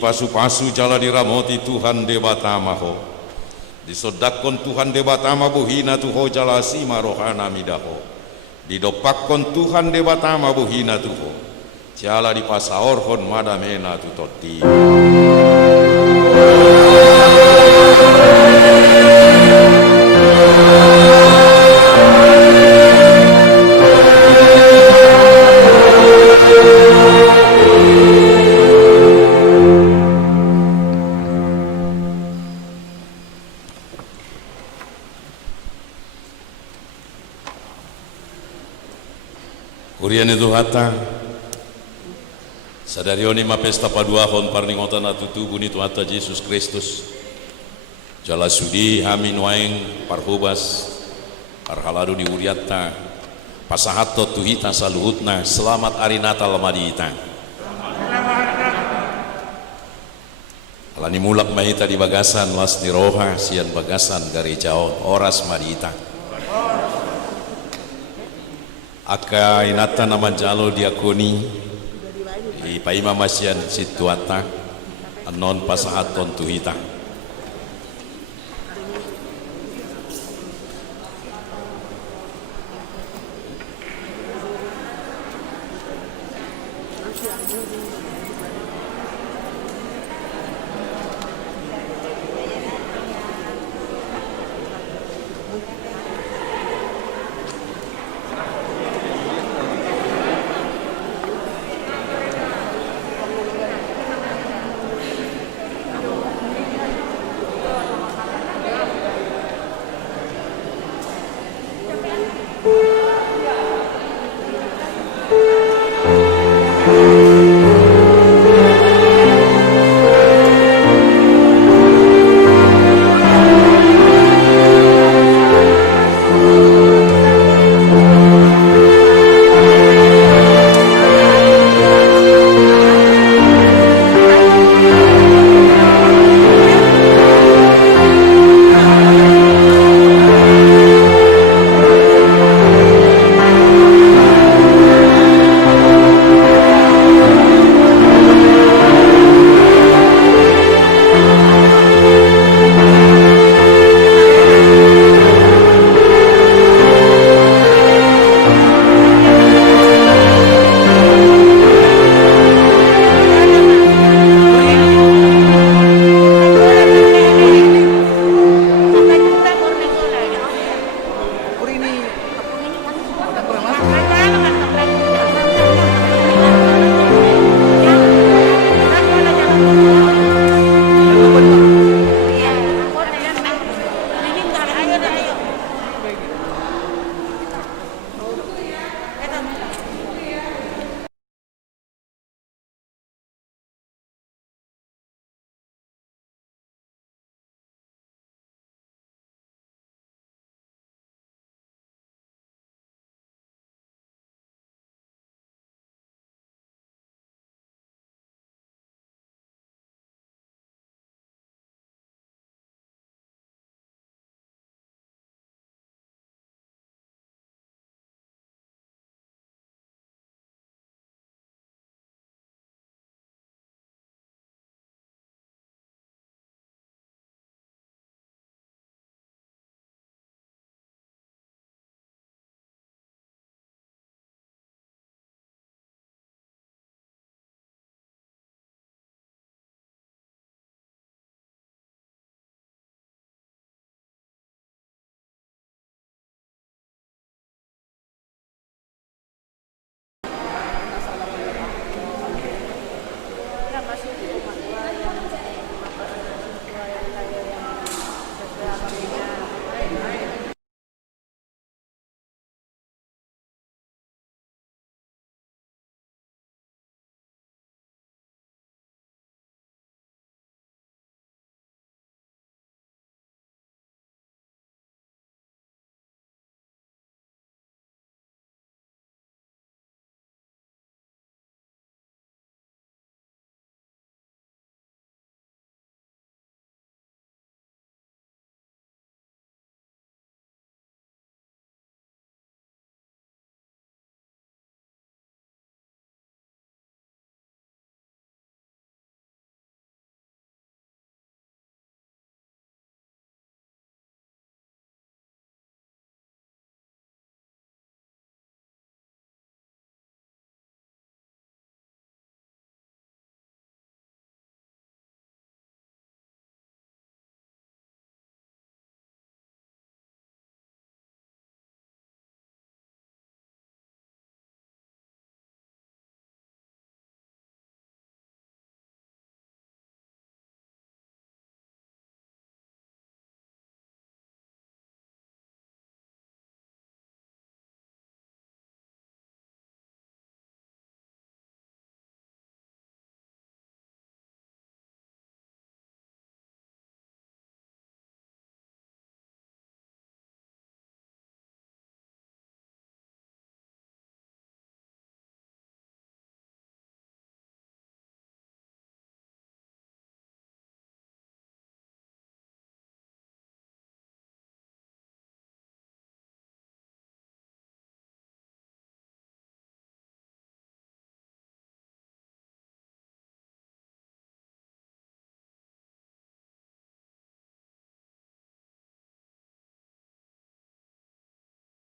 Pasu-pasu jala diramoti Tuhan Dewata Maho. Disodakon Tuhan Dewata Mabuhina tuho jala sima rohana midaho. Didopakon Tuhan Dewata Mabuhina tuho. Jala di pasaorhon madamena tutoti. Urian itu hata sadarioni ma pesta paduahon parningotan atutu buni Tuhan Yesus Kristus jala sudi hamin waeng parhubas parhaladu di uriatta pasahato tuhita saluhutna selamat hari Natal madita alani mulak mahita di bagasan las di roha sian bagasan dari jaon oras madita aka inata nama jalo diakoni ipaima masian situata anon pasahaton tuhita